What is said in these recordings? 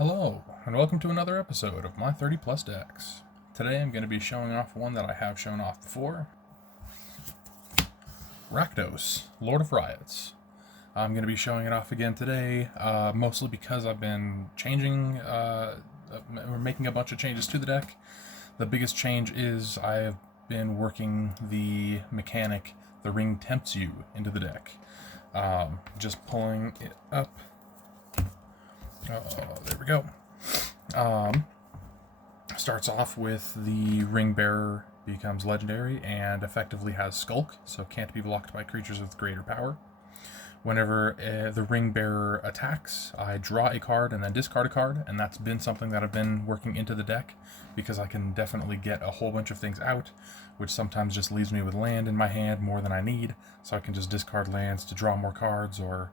Hello, and welcome to another episode of my 30 plus decks. Today I'm going to be showing off one that I have shown off before, Rakdos, Lord of Riots. I'm going to be showing it off again today, mostly because I've been making a bunch of changes to the deck. The biggest change is I've been working the mechanic, The Ring Tempts You, into the deck. Just pulling it up. There we go. Starts off with the Ring Bearer becomes legendary and effectively has Skulk, so can't be blocked by creatures with greater power. Whenever the Ring Bearer attacks, I draw a card and then discard a card, and that's been something that I've been working into the deck because I can definitely get a whole bunch of things out, which sometimes just leaves me with land in my hand more than I need, so I can just discard lands to draw more cards or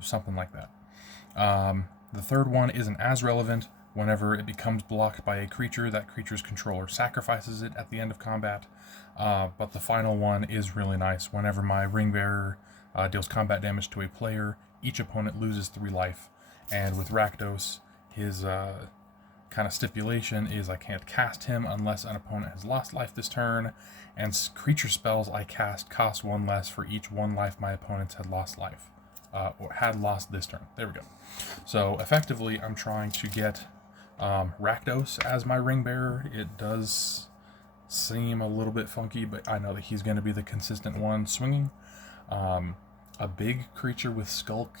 something like that. The third one isn't as relevant. Whenever it becomes blocked by a creature, that creature's controller sacrifices it at the end of combat. But the final one is really nice. Whenever my Ring Bearer deals combat damage to a player, each opponent loses 3 life. And with Rakdos, his kind of stipulation is I can't cast him unless an opponent has lost life this turn, and creature spells I cast cost 1 less for each 1 life my opponents had lost life. Or had lost this turn. There we go. So effectively, I'm trying to get Rakdos as my Ring Bearer. It does seem a little bit funky, but I know that he's going to be the consistent one swinging. A big creature with Skulk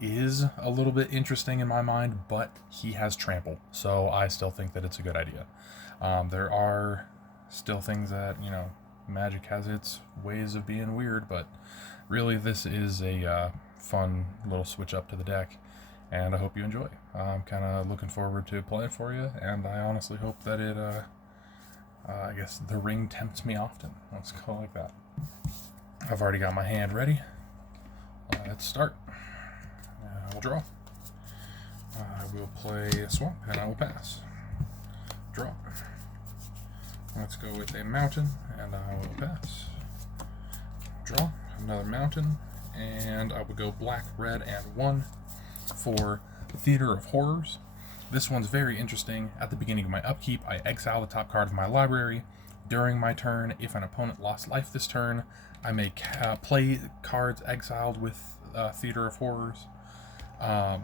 is a little bit interesting in my mind, but he has Trample, so I still think that it's a good idea. There are still things that, Magic has its ways of being weird, but really this is a fun little switch up to the deck, and I hope you enjoy. I'm kind of looking forward to playing for you, and I honestly hope that it, I guess the ring tempts me often. Let's go like that. I've already got my hand ready. Let's start. We'll draw. I will play a swamp, and I will pass. Draw. Let's go with a mountain, and I will pass. Draw another mountain, and I will go black, red, and 1 for Theater of Horrors. This one's very interesting. At the beginning of my upkeep, I exile the top card of my library. During my turn, if an opponent lost life this turn, I may play cards exiled with Theater of Horrors. And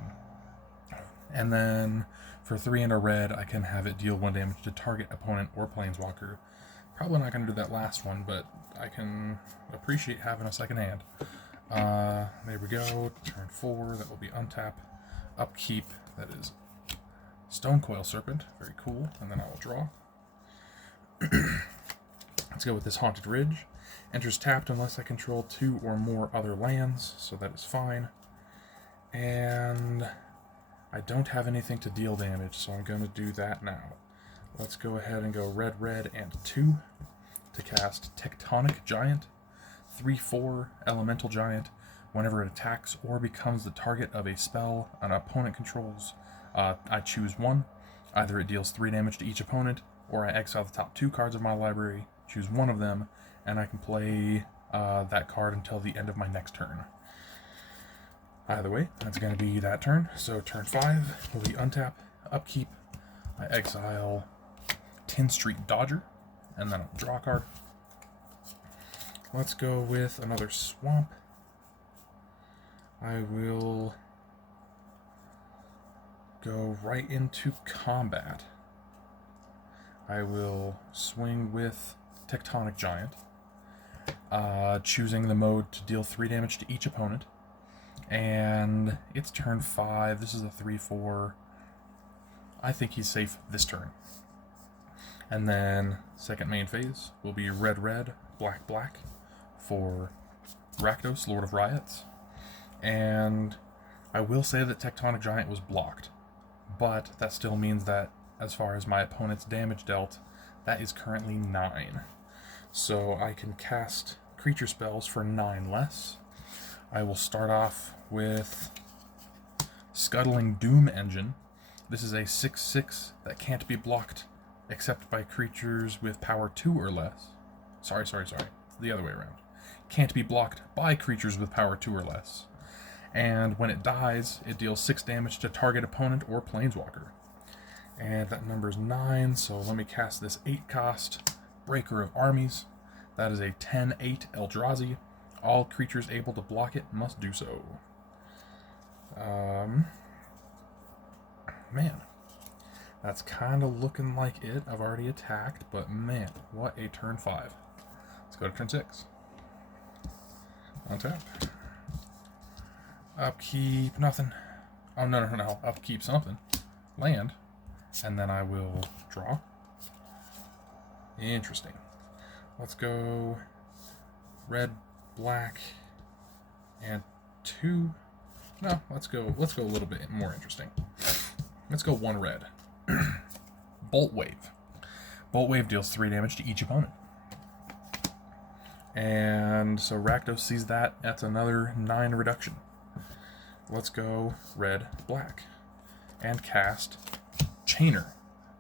then for 3 and a red, I can have it deal 1 damage to target opponent or planeswalker. Probably not going to do that last one, but I can appreciate having a second hand. There we go. Turn 4, that will be untap. Upkeep, that is Stonecoil Serpent. Very cool. And then I will draw. Let's go with this Haunted Ridge. Enters tapped unless I control 2 or more other lands, so that is fine. And I don't have anything to deal damage, so I'm going to do that now. Let's go ahead and go red, red, and 2 to cast Tectonic Giant. 3/4 Elemental Giant. Whenever it attacks or becomes the target of a spell an opponent controls, I choose 1. Either it deals 3 damage to each opponent, or I exile the top 2 cards of my library, choose 1 of them, and I can play that card until the end of my next turn. Either way, that's going to be that turn. So turn 5 will be untap, upkeep. I exile Tin Street Dodger, and then I'll draw a card. Let's go with another swamp. I will go right into combat. I will swing with Tectonic Giant, choosing the mode to deal 3 damage to each opponent. And it's turn 5. This is a 3/4. I think he's safe this turn. And then second main phase will be red, red, black, black for Rakdos, Lord of Riots. And I will say that Tectonic Giant was blocked, but that still means that as far as my opponent's damage dealt, that is currently 9. So I can cast creature spells for 9 less. I will start off with Scuttling Doom Engine. This is a 6/6 that can't be blocked except by creatures with power 2 or less. Sorry. It's the other way around. Can't be blocked by creatures with power 2 or less. And when it dies, it deals 6 damage to target opponent or planeswalker. And that number is 9, so let me cast this 8 cost Breaker of Armies. That is a 10/8 Eldrazi. All creatures able to block it must do so. Man, that's kind of looking like it. I've already attacked, but man, what a turn 5. Let's go to turn 6. Untap. Upkeep, nothing. Oh, no. Upkeep something. Land. And then I will draw. Interesting. Let's go red, black, and 2. No, let's go a little bit more interesting. Let's go 1 red. Bolt Wave. Bolt Wave deals 3 damage to each opponent. And so Rakdos sees that. That's another 9 reduction. Let's go red, black. And cast Chainer.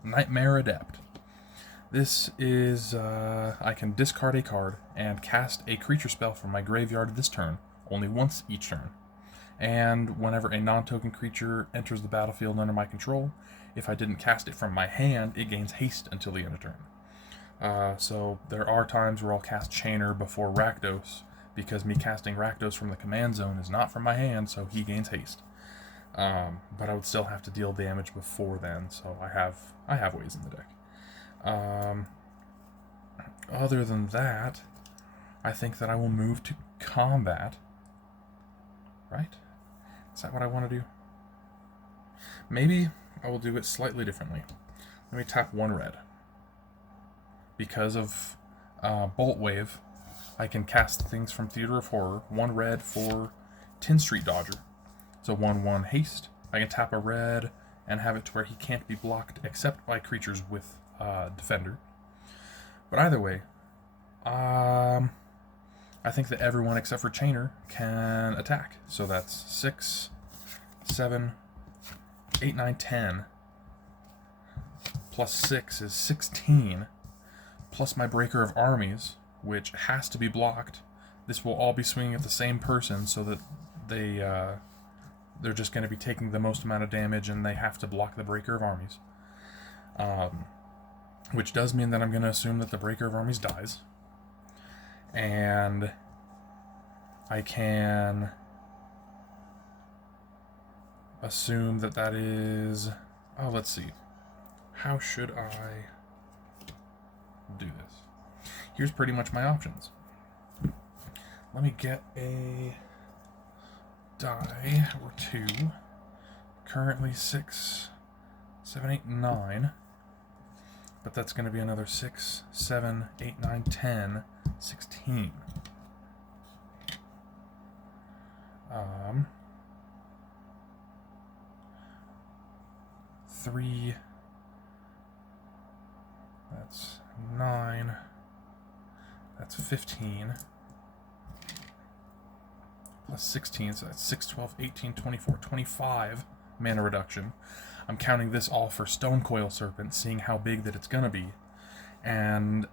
Nightmare Adept. This is, I can discard a card and cast a creature spell from my graveyard this turn, only once each turn. And whenever a non-token creature enters the battlefield under my control, if I didn't cast it from my hand, it gains haste until the end of turn. So there are times where I'll cast Chainer before Rakdos, because me casting Rakdos from the command zone is not from my hand, so he gains haste. But I would still have to deal damage before then, so I have ways in the deck. Other than that, I think that I will move to combat. Right? Is that what I want to do? Maybe I will do it slightly differently. Let me tap 1 red. Because of Bolt Wave, I can cast things from Theater of Horror. 1 red for Tin Street Dodger. So 1/1 haste. I can tap a red and have it to where he can't be blocked except by creatures with Defender. But either way, I think that everyone except for Chainer can attack. So that's 6, 7, 8, 9, 10. Plus 6 is 16. Plus my Breaker of Armies, which has to be blocked. This will all be swinging at the same person, so that they're just going to be taking the most amount of damage, and they have to block the Breaker of Armies. Which does mean that I'm going to assume that the Breaker of Armies dies. And I can assume that that is... Oh, let's see. How should I do this? Here's pretty much my options. Let me get a die or 2. Currently 6, 7, 8, 9. But that's going to be another 6, 7, 8, 9, 10, 16. Three. That's 9. That's 15. Plus 16, so that's 6, 12, 18, 24, 25 mana reduction. I'm counting this all for Stonecoil Serpent, seeing how big that it's going to be. And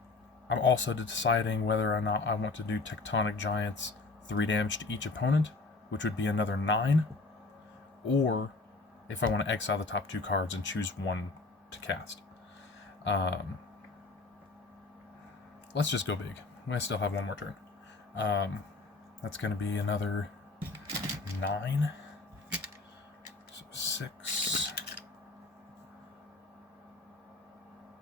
I'm also deciding whether or not I want to do Tectonic Giants 3 damage to each opponent, which would be another 9, or if I want to exile the top 2 cards and choose 1 to cast. Let's just go big. I still have 1 more turn. That's going to be another 9. So 6,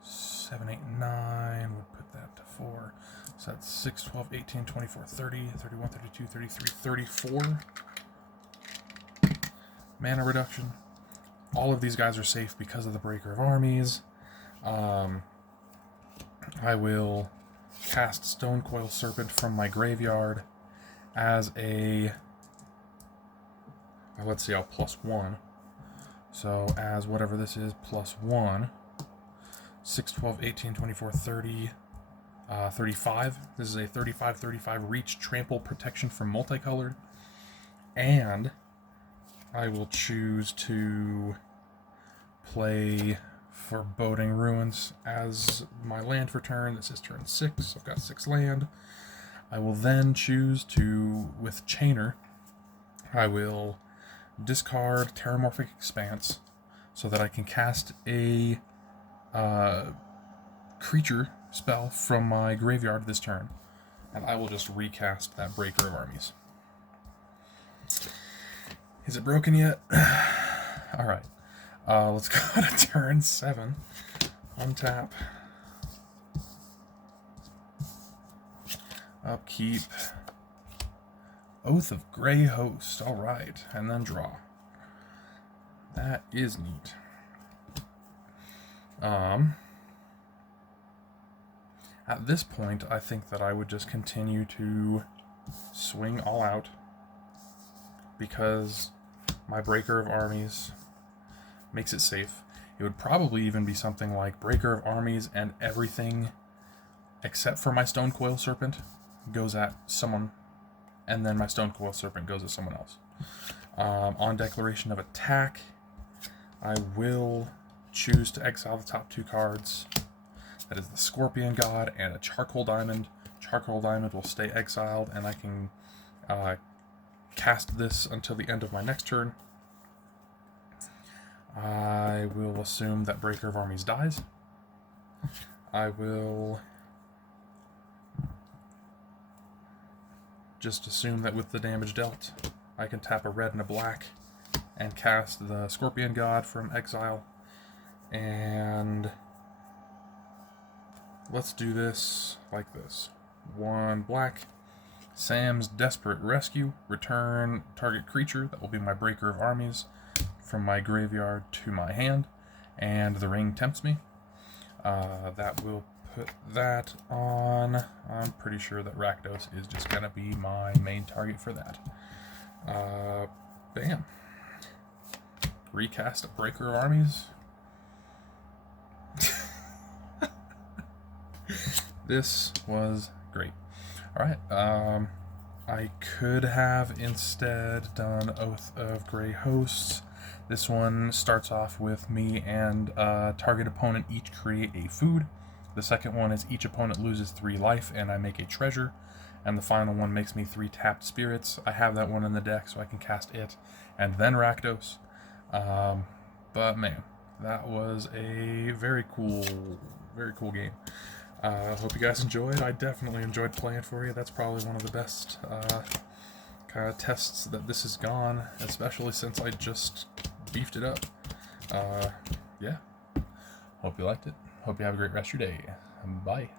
7, 8, 9. Would put that to 4. So that's 6, 12, 18, 24, 30, 31, 32, 33, 34. Mana reduction. All of these guys are safe because of the Breaker of Armies. I will cast Stonecoil Serpent from my graveyard as a... let's see, I'll plus 1. So as whatever this is, plus 1. 6, 12, 18, 24, 30, 35. This is a 35/35 reach, trample, protection from multicolored. And I will choose to play Foreboding Ruins as my land for turn. This is turn 6. I've got 6 land. I will then choose to, with Chainer, I will discard Terramorphic Expanse so that I can cast a creature spell from my graveyard this turn. And I will just recast that Breaker of Armies. Is it broken yet? Alright. Let's go to turn 7. Untap. Upkeep. Oath of Grey Host. Alright. And then draw. That is neat. At this point, I think that I would just continue to swing all out, because my Breaker of Armies makes it safe. It would probably even be something like Breaker of Armies and everything except for my Stonecoil Serpent goes at someone, and then my Stonecoil Serpent goes at someone else. On declaration of attack, I will choose to exile the top 2 cards. That is the Scorpion God and a Charcoal Diamond. Charcoal Diamond will stay exiled, and I can cast this until the end of my next turn. I will assume that Breaker of Armies dies. I will just assume that with the damage dealt, I can tap a red and a black and cast the Scorpion God from exile. And let's do this like this. 1 black. Sam's Desperate Rescue. Return target creature, that will be my Breaker of Armies, from my graveyard to my hand. And the ring tempts me. That will put that on. I'm pretty sure that Rakdos is just going to be my main target for that. Bam. Recast a Breaker of Armies. This was great. Alright, I could have instead done Oath of Grey Hosts. This one starts off with me and target opponent each create a food. The second one is each opponent loses 3 life and I make a treasure. And the final one makes me 3 tapped spirits. I have that one in the deck so I can cast it and then Rakdos. But man, that was a very cool game. Hope you guys enjoyed. I definitely enjoyed playing for you. That's probably one of the best kind of tests that this has gone, especially since I just beefed it up. Yeah. Hope you liked it. Hope you have a great rest of your day. Bye.